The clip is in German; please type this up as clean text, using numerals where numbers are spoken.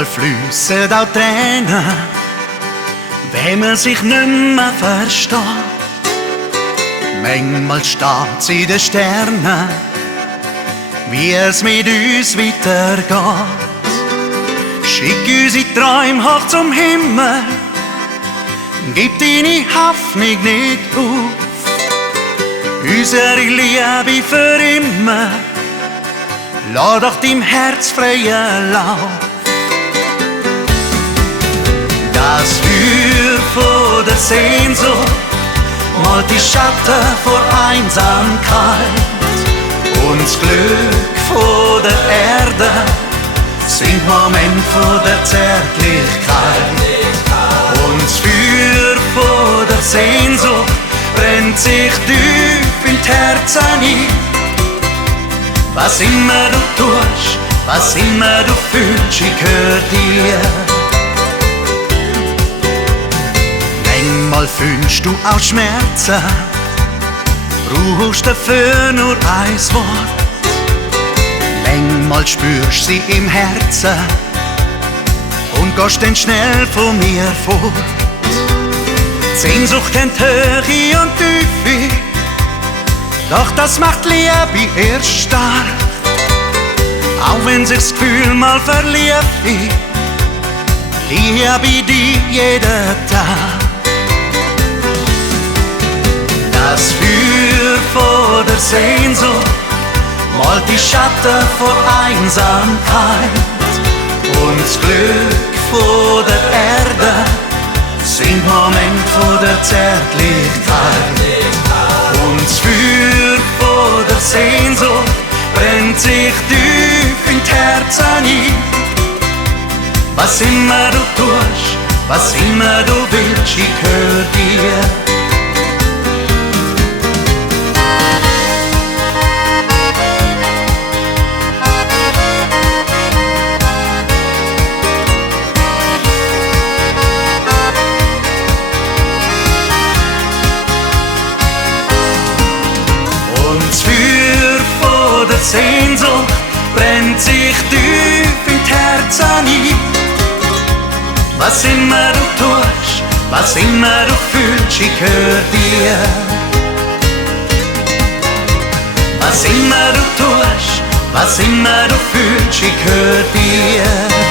Manchmal fliessen auch Tränen, wenn man sich nicht mehr versteht. Manchmal steht's in den Sternen, wie es mit uns weitergeht. Schick unsere Träume hoch zum Himmel, gib deine Hoffnung nicht auf. Unsere Liebe für immer, lass doch deinem Herz freien Lauf. Das Feuer von der Sehnsucht malt die Schatten vor Einsamkeit. Und das Glück von der Erde sind Momente von der Zärtlichkeit. Und das Feuer von der Sehnsucht brennt sich tief in die Herzen ein. Was immer du tust, was immer du fühlst, ich gehör dir. Manchmal fühlst du auch Schmerzen, brauchst dafür nur ein Wort. Manchmal spürst sie im Herzen und gehst dann schnell von mir fort. Die Sehnsucht kennt Höhe und Tiefe, doch das macht Liebe erst stark. Auch wenn sich das Gefühl mal verliebt wird, liebe ich dich jeden Tag. Das Feuer von der Sehnsucht malt die Schatten vor Einsamkeit. Und das Glück von der Erde sind Momente von der Zärtlichkeit. Und das Feuer von der Sehnsucht brennt sich tief in die Herzen ein. Was immer du tust, was immer du willst, ich gehör dir. Das Feuer von der Sehnsucht brennt sich tief in die Herzen ein. Was immer du tust, was immer du fühlst, ich gehör dir. Was immer du tust, was immer du fühlst, ich gehör dir.